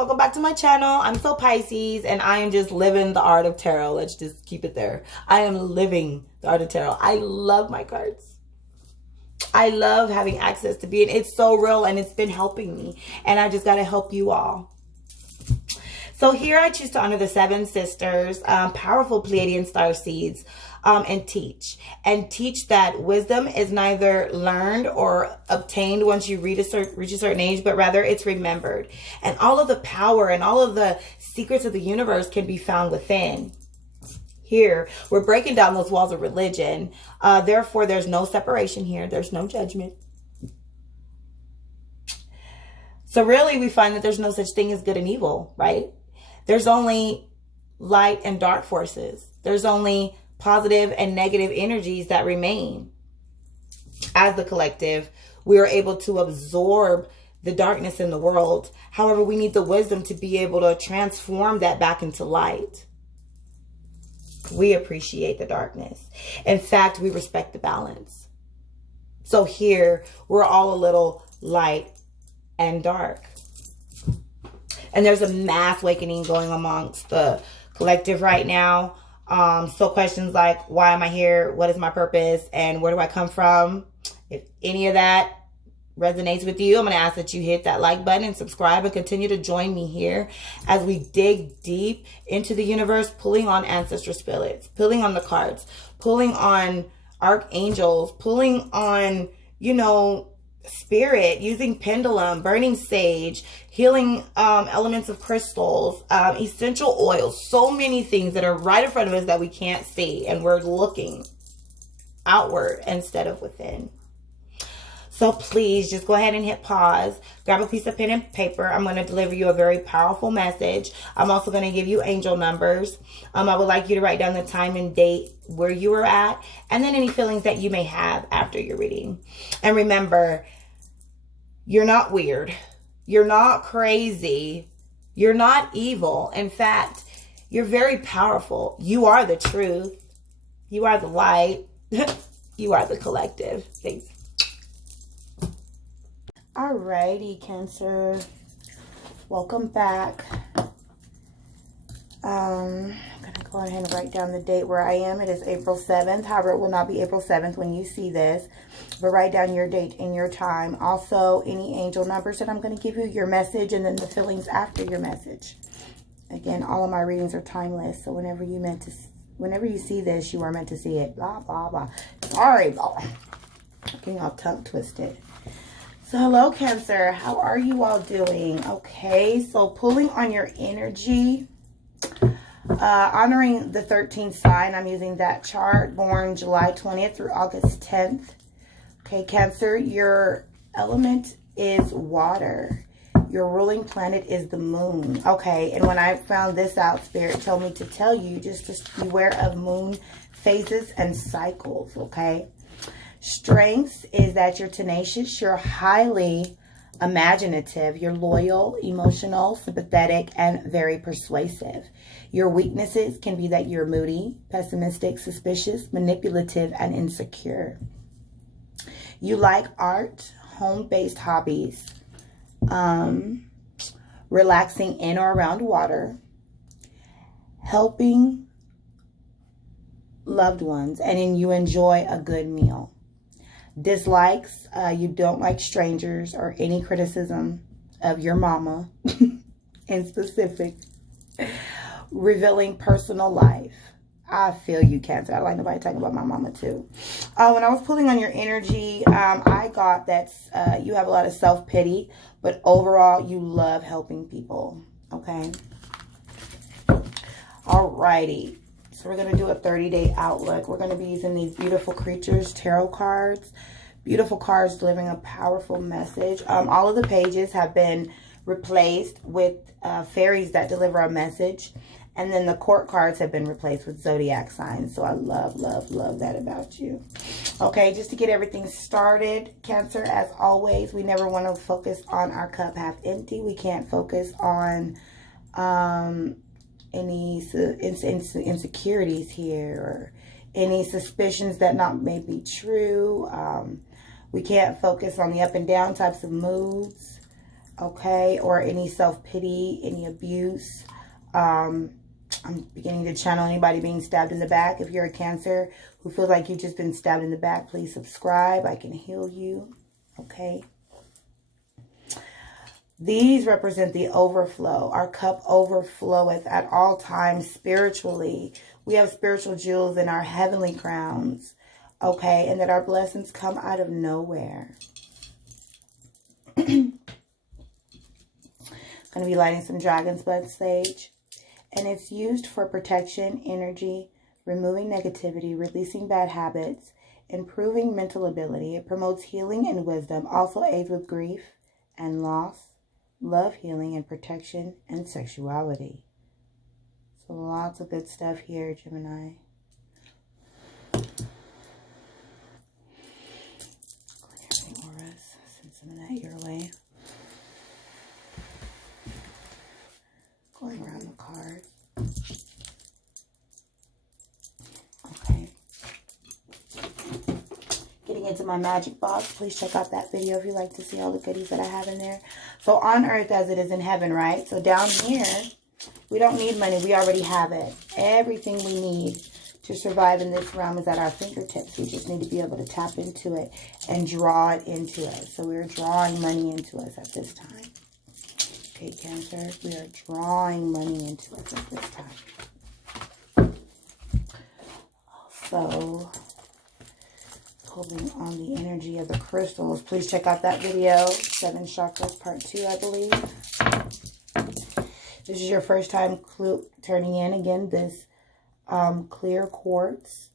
welcome back to my channel. I'm So Pisces, and I am just living the art of tarot. Let's just keep it there. I am living the art of tarot. I love my cards. I love having access to being. It's so real, and it's been helping me, and I just got to help you all. So here I choose to honor the 7 sisters, powerful Pleiadian star seeds, and teach that wisdom is neither learned or obtained once you reach a certain age, but rather it's remembered. And all of the power and all of the secrets of the universe can be found within. Here, we're breaking down those walls of religion. Therefore, there's no separation here. There's no judgment. So really, we find that there's no such thing as good and evil, right? There's only light and dark forces. There's only positive and negative energies that remain. As the collective, we are able to absorb the darkness in the world. However, we need the wisdom to be able to transform that back into light. We appreciate the darkness. In fact, we respect the balance. So here, we're all a little light and dark. And there's a mass awakening going amongst the collective right now. So questions like, why am I here? What is my purpose? And where do I come from? If any of that resonates with you, I'm going to ask that you hit that like button and subscribe and continue to join me here as we dig deep into the universe, pulling on ancestor spirits, pulling on the cards, pulling on archangels, pulling on, you know, spirit, using pendulum, burning sage, healing elements of crystals, essential oils, so many things that are right in front of us that we can't see, and we're looking outward instead of within. So please just go ahead and hit pause, grab a piece of pen and paper. I'm going to deliver you a very powerful message. I'm also going to give you angel numbers. I would like you to write down the time and date where you were at, and then any feelings that you may have after your reading. And remember, you're not weird. You're not crazy. You're not evil. In fact, you're very powerful. You are the truth. You are the light. You are the collective. Thanks. Alrighty, Cancer. Welcome back. I'm going to go ahead and write down the date where I am. It is April 7th. However, it will not be April 7th when you see this. But write down your date and your time. Also, any angel numbers that I'm going to give you, your message, and then the feelings after your message. Again, all of my readings are timeless. So whenever you see this, you are meant to see it. Blah, blah, blah. Sorry, blah. Getting all tongue twisted. So hello, Cancer. How are you all doing? Okay, so pulling on your energy. Honoring the 13th sign, I'm using that chart, born July 20th through August 10th. Okay, Cancer, your element is water. Your ruling planet is the moon. Okay, and when I found this out, Spirit told me to tell you just to beware of moon phases and cycles, okay? Strengths is that you're tenacious, you're highly imaginative, you're loyal, emotional, sympathetic, and very persuasive. Your weaknesses can be that you're moody, pessimistic, suspicious, manipulative, and insecure. You like art, home-based hobbies, relaxing in or around water, helping loved ones, and then you enjoy a good meal. Dislikes, you don't like strangers or any criticism of your mama in specific. Revealing personal life. I feel you, Cancer. I like nobody talking about my mama too. When I was pulling on your energy, I got that you have a lot of self-pity, but overall you love helping people. Okay. Alrighty. So we're going to do a 30-day outlook. We're going to be using these beautiful creatures, tarot cards. Beautiful cards delivering a powerful message. All of the pages have been replaced with fairies that deliver a message. And then the court cards have been replaced with zodiac signs. So I love, love, love that about you. Okay, just to get everything started, Cancer, as always, we never want to focus on our cup half empty. We can't focus on any insecurities here or any suspicions that may be true. We can't focus on the up and down types of moods. okay, or any self-pity, any abuse. I'm beginning to channel anybody being stabbed in the back. If you're a Cancer who feels like you've just been stabbed in the back, please subscribe. I can heal you, okay? These represent the overflow. Our cup overfloweth at all times spiritually. We have spiritual jewels in our heavenly crowns, okay? And that our blessings come out of nowhere. Going to be lighting some dragon's blood sage. And it's used for protection, energy, removing negativity, releasing bad habits, improving mental ability. It promotes healing and wisdom. Also aids with grief and loss, love, healing, and protection, and sexuality. So lots of good stuff here, Gemini. Clear the auras. Send some of that your way. Going around the card. Okay. Getting into my magic box. Please check out that video if you'd like to see all the goodies that I have in there. So on earth as it is in heaven, right? So down here, we don't need money. We already have it. Everything we need to survive in this realm is at our fingertips. We just need to be able to tap into it and draw it into us. So we're drawing money into us at this time. Okay, Cancer, we are drawing money into us at this time. Also, pulling on the energy of the crystals. Please check out that video, 7 Chakras Part 2, I believe. This is your first time turning in. Again, this clear quartz.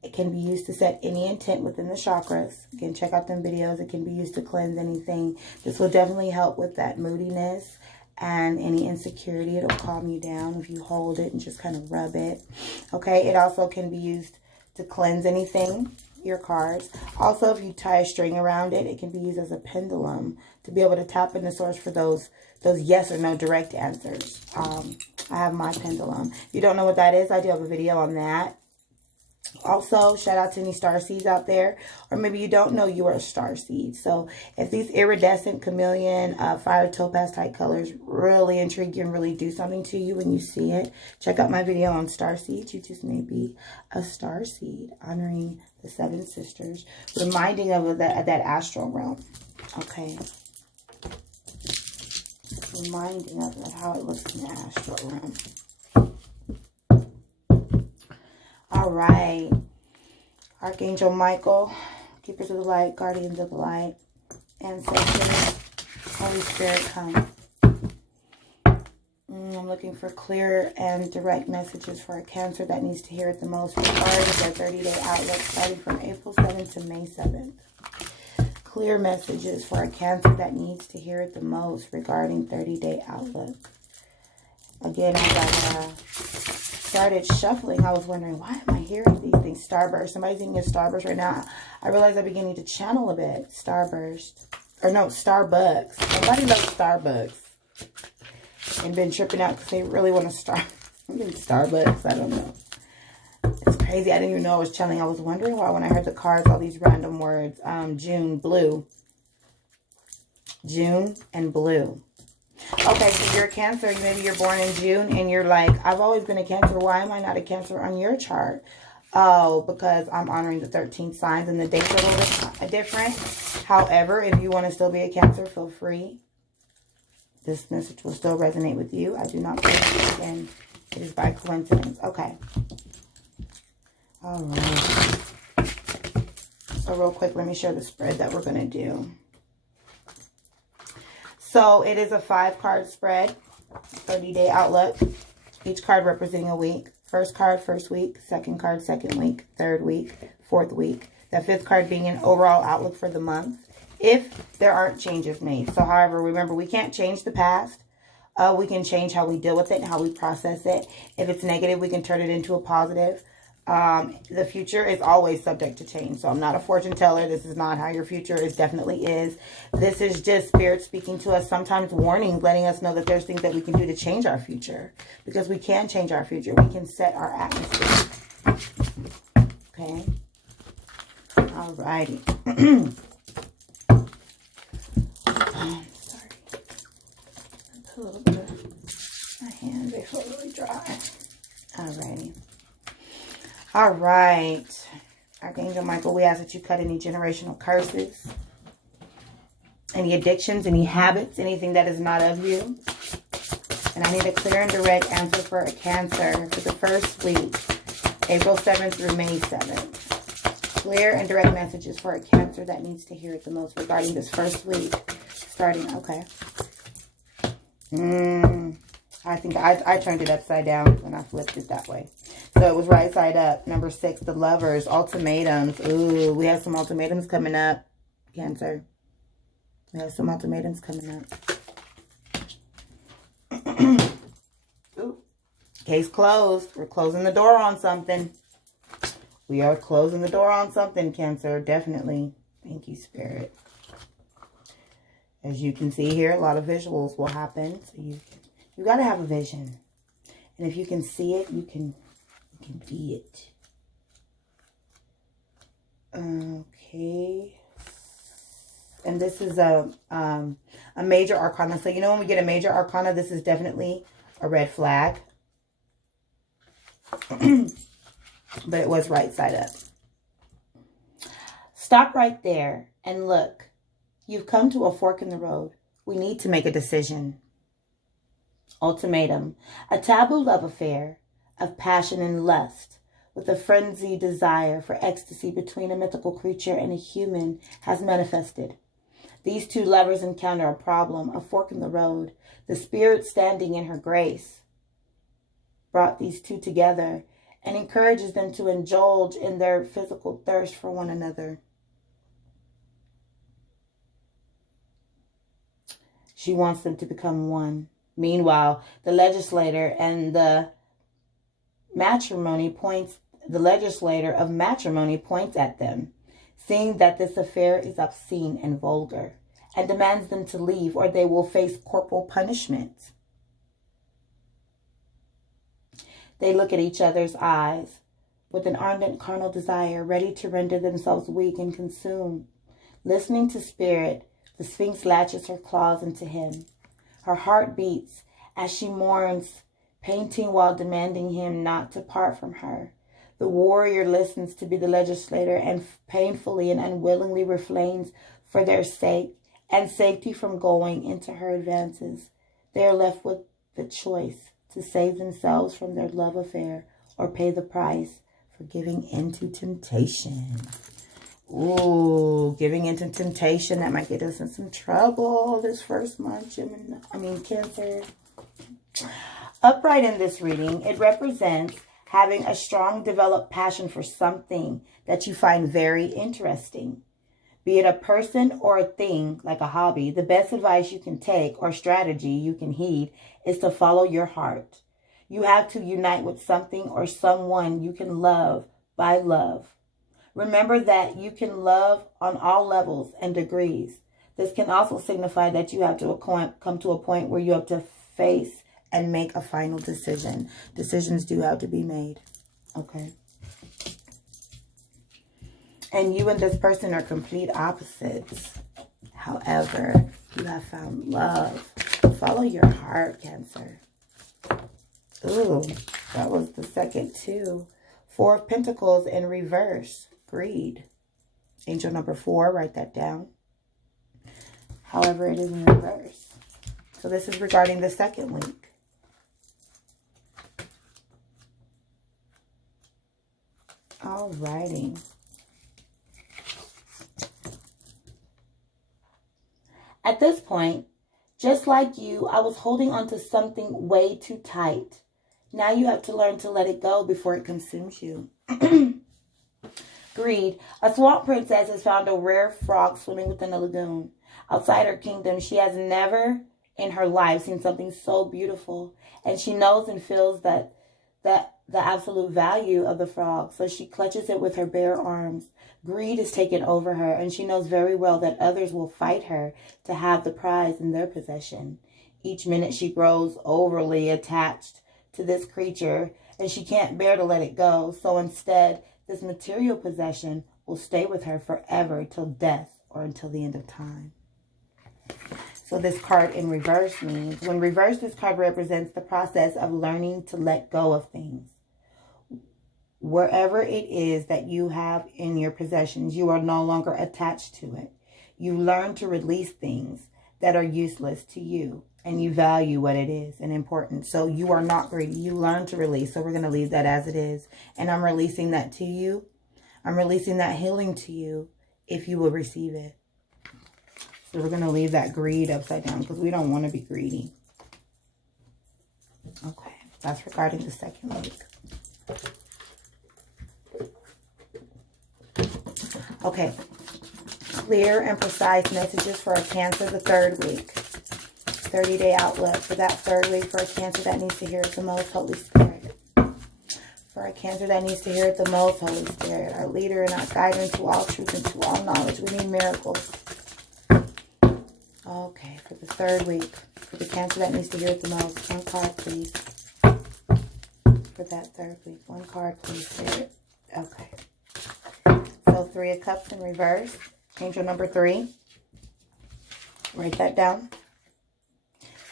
It can be used to set any intent within the chakras. Again, check out them videos. It can be used to cleanse anything. This will definitely help with that moodiness and any insecurity. It'll calm you down if you hold it and just kind of rub it. Okay, it also can be used to cleanse anything, your cards. Also, if you tie a string around it, it can be used as a pendulum to be able to tap into source for those yes or no direct answers. I have my pendulum. If you don't know what that is, I do have a video on that. Also, shout out to any star seeds out there, or maybe you don't know you are a star seed. So if these iridescent, chameleon, fire topaz type colors really intrigue you and really do something to you when you see it, check out my video on star seeds. You just may be a star seed, honoring the 7 sisters, reminding of that astral realm. Okay, reminding of it, how it looks in the astral realm. All right, Archangel Michael, Keepers of the Light, Guardians of the Light, Ancestors, Holy Spirit, come. I'm looking for clear and direct messages for a Cancer that needs to hear it the most regarding their 30-day outlook starting from April 7th to May 7th. Clear messages for a Cancer that needs to hear it the most regarding 30-day outlook. Again, as I started shuffling, I was wondering, why am I hearing these things? Starburst. Somebody's thinking of Starburst right now. I realized I'm beginning to channel a bit. Starburst. Or no, Starbucks. Somebody loves Starbucks. And been tripping out because they really want to start. Starbucks. I don't know. It's crazy. I didn't even know I was channeling. I was wondering why when I heard the cards, all these random words. June, blue. June and blue. Okay, so you're a Cancer. Maybe you're born in June and you're like, I've always been a Cancer. Why am I not a Cancer on your chart? Oh, because I'm honoring the 13 signs and the dates are a little bit different. However, if you want to still be a Cancer, feel free. This message will still resonate with you. I do not believe, again, it is by coincidence. Okay. All right. So real quick, let me show the spread that we're going to do. So it is a 5-card spread, 30-day outlook. Each card representing a week. First card, first week. Second card, second week. Third week, fourth week. The 5th card being an overall outlook for the month, if there aren't changes made. So, however, remember, we can't change the past. We can change how we deal with it and how we process it. If it's negative, we can turn it into a positive. The future is always subject to change. So I'm not a fortune teller. This is not how your future is. Definitely is. This is just Spirit speaking to us. Sometimes warnings, letting us know that there's things that we can do to change our future. Because we can change our future. We can set our atmosphere. Okay. Alrighty. Sorry. they feel really dry. Alrighty. All right. Archangel Michael, we ask that you cut any generational curses, any addictions, any habits, anything that is not of you. And I need a clear and direct answer for a Cancer for the first week, April 7th through May 7th. Clear and direct messages for a Cancer that needs to hear it the most regarding this first week. Starting, okay. I think I turned it upside down when I flipped it that way. So it was right side up. Number 6, the Lovers, ultimatums. Ooh, we have some ultimatums coming up, Cancer. We have some ultimatums coming up. Ooh. Case closed. We're closing the door on something. We are closing the door on something, Cancer. Definitely. Thank you, Spirit. As you can see here, a lot of visuals will happen. So you got to have a vision. And if you can see it, you can be it. Okay. And this is a major arcana. So, you know, when we get a major arcana, this is definitely a red flag. But it was right side up. Stop right there and look. You've come to a fork in the road. We need to make a decision. Ultimatum. A taboo love affair of passion and lust with a frenzied desire for ecstasy between a mythical creature and a human has manifested. These two lovers encounter a problem, a fork in the road. The Spirit standing in her grace brought these two together and encourages them to indulge in their physical thirst for one another. She wants them to become one. Meanwhile, the legislator and the legislator of matrimony points at them, seeing that this affair is obscene and vulgar, and demands them to leave or they will face corporal punishment. They look at each other's eyes with an ardent carnal desire, ready to render themselves weak and consume. Listening to Spirit, the Sphinx latches her claws into him. Her heart beats as she mourns, painting while demanding him not to part from her. The warrior listens to be the legislator and painfully and unwillingly refrains for their sake and safety from going into her advances. They are left with the choice to save themselves from their love affair or pay the price for giving into temptation. Ooh, giving into temptation. That might get us in some trouble this first month. Cancer. Upright in this reading, it represents having a strong developed passion for something that you find very interesting. Be it a person or a thing, like a hobby, the best advice you can take or strategy you can heed is to follow your heart. You have to unite with something or someone you can love by love. Remember that you can love on all levels and degrees. This can also signify that you have to come to a point where you have to face and make a final decision. Decisions do have to be made. Okay. And you and this person are complete opposites. However, you have found love. Follow your heart, Cancer. Ooh, that was the second too. 4 of Pentacles in reverse. Greed. Angel number 4, write that down. However, it is in reverse. So this is regarding the second week. Alrighty. At this point, just like you, I was holding on to something way too tight. Now you have to learn to let it go before it consumes you. Greed. A swamp princess has found a rare frog swimming within a lagoon. Outside her kingdom, she has never in her life seen something so beautiful. And she knows and feels that the absolute value of the frog. So she clutches it with her bare arms. Greed is taken over her, and she knows very well that others will fight her to have the prize in their possession. Each minute she grows overly attached to this creature, and she can't bear to let it go. So instead, this material possession will stay with her forever till death or until the end of time. So this card in reverse means, when reversed, this card represents the process of learning to let go of things. Wherever it is that you have in your possessions, you are no longer attached to it. You learn to release things that are useless to you, and you value what it is and important. So you are not greedy. You learn to release. So we're going to leave that as it is. And I'm releasing that to you. I'm releasing that healing to you if you will receive it. So we're going to leave that greed upside down because we don't want to be greedy. Okay. That's regarding the second week. Okay. Clear and precise messages for a Cancer the third week. 30-day outlook for that third week for a Cancer that needs to hear it the most, Holy Spirit. For a Cancer that needs to hear it the most, Holy Spirit. Our leader and our guide into all truth and to all knowledge. We need miracles. Okay, for the third week. For the Cancer that needs to hear it the most. One card, please. For that third week. One card, please, Spirit. Okay. So 3 of Cups in reverse. Angel number 3. Write that down.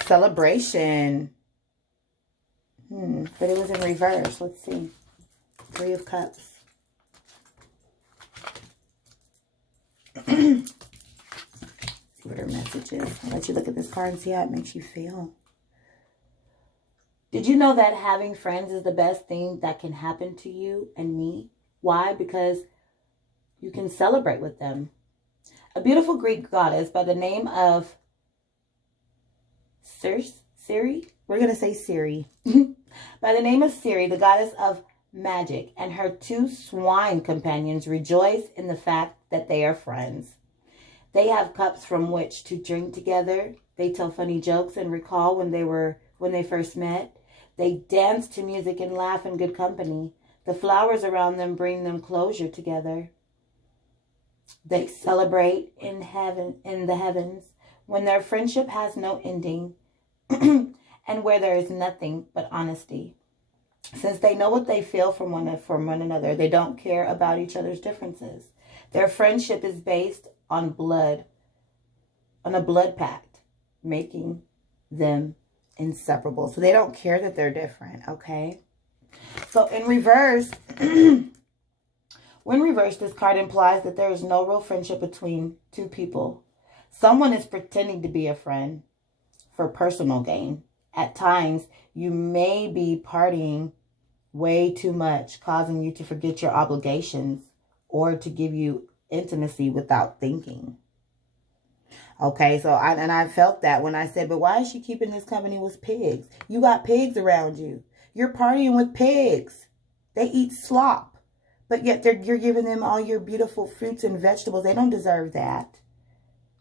Celebration. But it was in reverse. Let's see. 3 of Cups. See what her message is. I'll let you look at this card and see how it makes you feel. Did you know that having friends is the best thing that can happen to you and me? Why? Because you can celebrate with them. A beautiful Greek goddess by the name of Siri? We're going to say Siri. By the name of Siri, the goddess of magic, and her 2 swine companions rejoice in the fact that they are friends. They have cups from which to drink together. They tell funny jokes and recall when they first met. They dance to music and laugh in good company. The flowers around them bring them closure together. They celebrate in the heavens when their friendship has no ending and where there is nothing but honesty. Since they know what they feel from one another, they don't care about each other's differences. Their friendship is based on a blood pact, making them inseparable. So they don't care that they're different, okay? So in reverse, when reversed, this card implies that there is no real friendship between 2 people. Someone is pretending to be a friend for personal gain. At times, you may be partying way too much, causing you to forget your obligations or to give you intimacy without thinking. Okay, so I felt that when I said, but why is she keeping this company with pigs? You got pigs around you. You're partying with pigs. They eat slop. But yet you're giving them all your beautiful fruits and vegetables. They don't deserve that.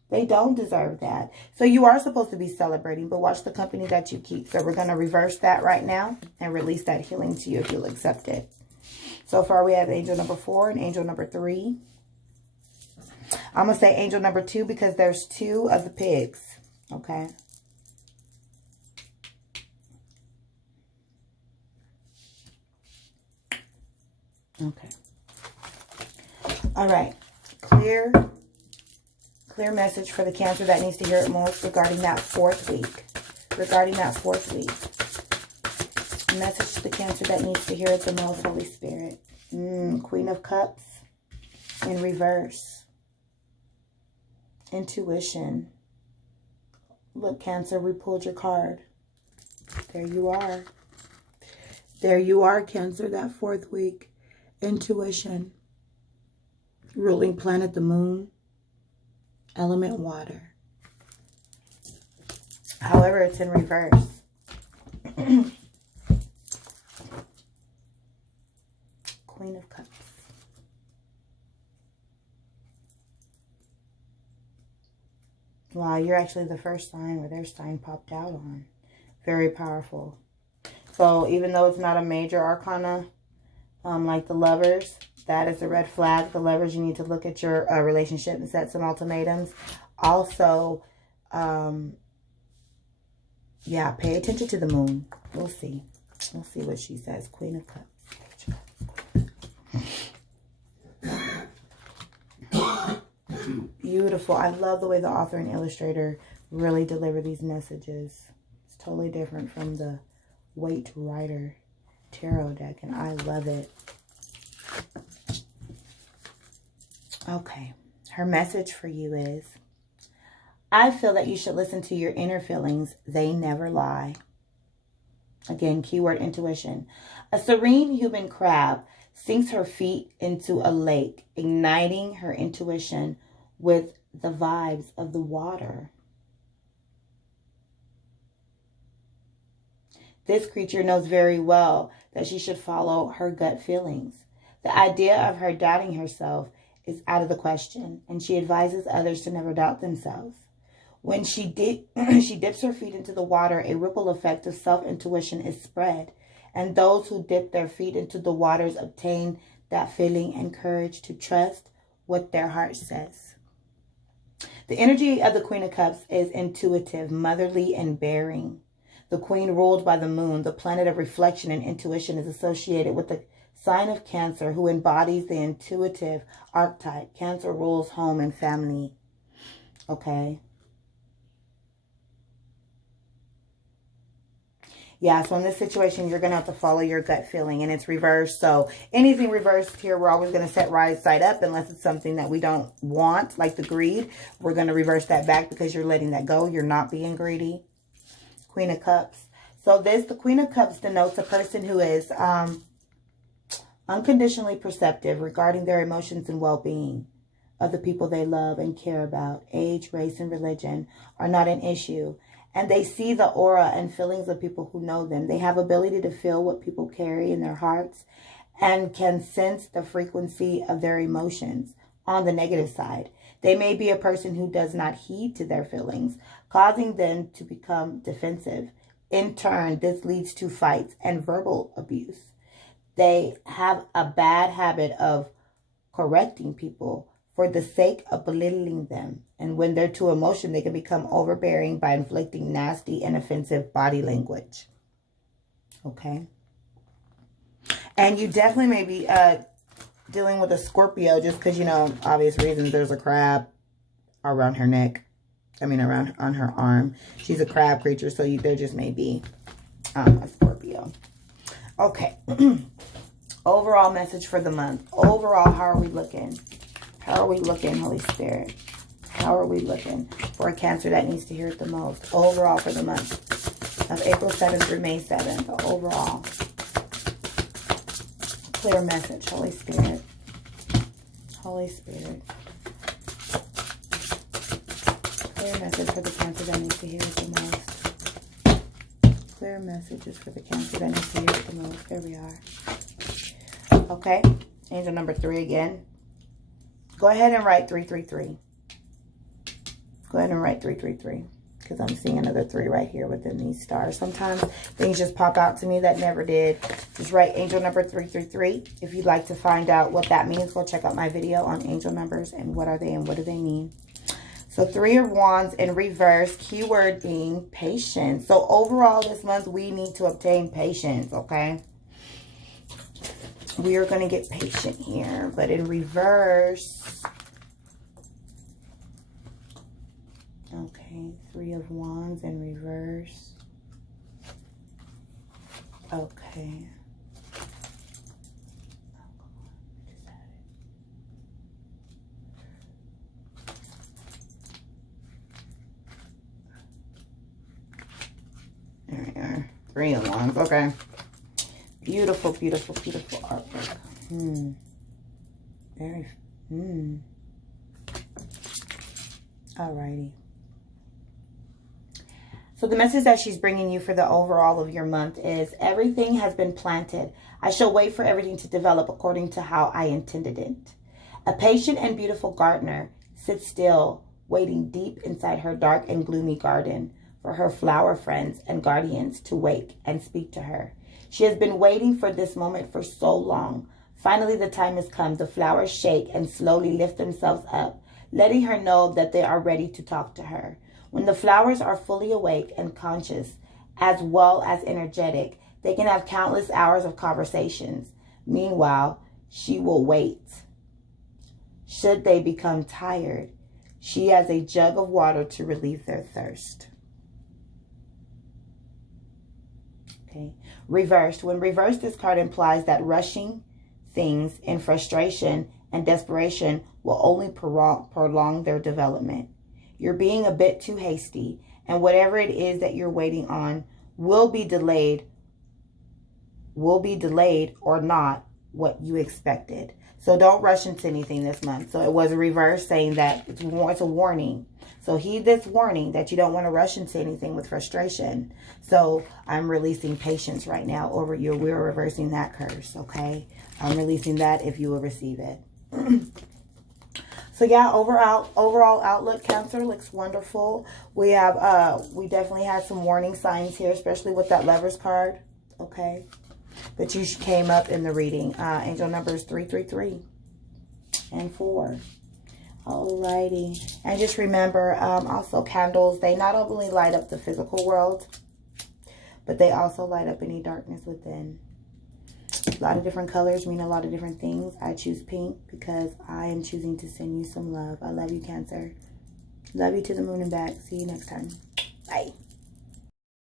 They don't deserve that. So you are supposed to be celebrating, but watch the company that you keep. So we're going to reverse that right now and release that healing to you if you'll accept it. So far we have angel number 4 and angel number 3. I'm going to say angel number 2 because there's 2 of the pigs. Okay. Okay. All right. Clear message for the Cancer that needs to hear it most regarding that 4th week. Regarding that 4th week. Message to the Cancer that needs to hear it the most, Holy Spirit. Queen of Cups in reverse. Intuition. Look, Cancer, we pulled your card. There you are. There you are, Cancer, that 4th week. Intuition. Ruling planet, the moon. Element, water. However, it's in reverse. Queen of Cups. Wow, you're actually the first sign where their sign popped out on. Very powerful. So even though it's not a major arcana, like the Lovers, that is a red flag. The Lovers, you need to look at your relationship and set some ultimatums. Also, yeah, pay attention to the moon. We'll see. We'll see what she says. Queen of Cups. Beautiful. I love the way the author and illustrator really deliver these messages. It's totally different from the Waite Rider tarot deck, and I love it. Okay, her message for you is, I feel that you should listen to your inner feelings. They never lie. Again, keyword intuition. A serene human crab sinks her feet into a lake, igniting her intuition with the vibes of the water. This creature knows very well that she should follow her gut feelings. The idea of her doubting herself is out of the question, and she advises others to never doubt themselves. When she dips her feet into the water, a ripple effect of self-intuition is spread, and those who dip their feet into the waters obtain that feeling and courage to trust what their heart says. The energy of the Queen of Cups is intuitive, motherly, and bearing. The Queen, ruled by the moon, the planet of reflection and intuition, is associated with the sign of Cancer, who embodies the intuitive archetype. Cancer rules home and family. Okay. Yeah, so in this situation, you're going to have to follow your gut feeling, and it's reversed. So anything reversed here, we're always going to set right side up unless it's something that we don't want, like the greed. We're going to reverse that back because you're letting that go. You're not being greedy. Queen of Cups. So the Queen of Cups denotes a person who is unconditionally perceptive regarding their emotions and well-being of the people they love and care about. Age, race, and religion are not an issue. And they see the aura and feelings of people who know them. They have ability to feel what people carry in their hearts and can sense the frequency of their emotions. On the negative side, they may be a person who does not heed to their feelings, causing them to become defensive. In turn, this leads to fights and verbal abuse. They have a bad habit of correcting people for the sake of belittling them. And when they're too emotional, they can become overbearing by inflicting nasty and offensive body language. Okay. And you definitely may be dealing with a Scorpio just because, you know, obvious reasons. There's a crab around her neck. I mean, on her arm. She's a crab creature, so there just may be a Scorpio. Okay. Overall message for the month. Overall, how are we looking? How are we looking, Holy Spirit? How are we looking for a Cancer that needs to hear it the most? Overall for the month of April 7th through May 7th. Overall. Clear message, Holy Spirit. Holy Spirit. Clear message for the Cancer that needs to hear it the most. Clear messages for the Cancer that needs to hear it the most. There we are. Okay. Angel number 3 again. Go ahead and write 333. Go ahead and write 333. Because I'm seeing another 3 right here within these stars. Sometimes things just pop out to me that never did. Just write angel number 333. If you'd like to find out what that means, go check out my video on angel numbers and what are they and what do they mean. So 3 of Wands in reverse, keyword being patience. So overall this month, we need to obtain patience, okay? We are going to get patient here, but in reverse. Okay, 3 of Wands in reverse. Okay. There we are. 3 of Wands. Okay. Beautiful, beautiful, beautiful artwork. Very. Alrighty. So the message that she's bringing you for the overall of your month is, everything has been planted. I shall wait for everything to develop according to how I intended it. A patient and beautiful gardener sits still, waiting deep inside her dark and gloomy garden for her flower friends and guardians to wake and speak to her. She has been waiting for this moment for so long. Finally, the time has come. The flowers shake and slowly lift themselves up, letting her know that they are ready to talk to her. When the flowers are fully awake and conscious, as well as energetic, they can have countless hours of conversations. Meanwhile, she will wait. Should they become tired, She has a jug of water to relieve their thirst. Okay. Reversed. When reversed, this card implies that rushing things in frustration and desperation will only prolong their development. You're being a bit too hasty, and whatever it is that you're waiting on will be delayed or not what you expected. So don't rush into anything this month. So it was a reverse saying that it's a warning. So heed this warning that you don't want to rush into anything with frustration. So I'm releasing patience right now over you. We're reversing that curse, okay? I'm releasing that if you will receive it. So yeah, overall outlook, Cancer, looks wonderful. We have we definitely had some warning signs here, especially with that Lovers card, okay? But you came up in the reading. Angel numbers 333 and 4. Alrighty. And just remember, also candles, they not only light up the physical world, but they also light up any darkness within. A lot of different colors mean a lot of different things. I choose pink because I am choosing to send you some love. I love you, Cancer. Love you to the moon and back. See you next time. Bye.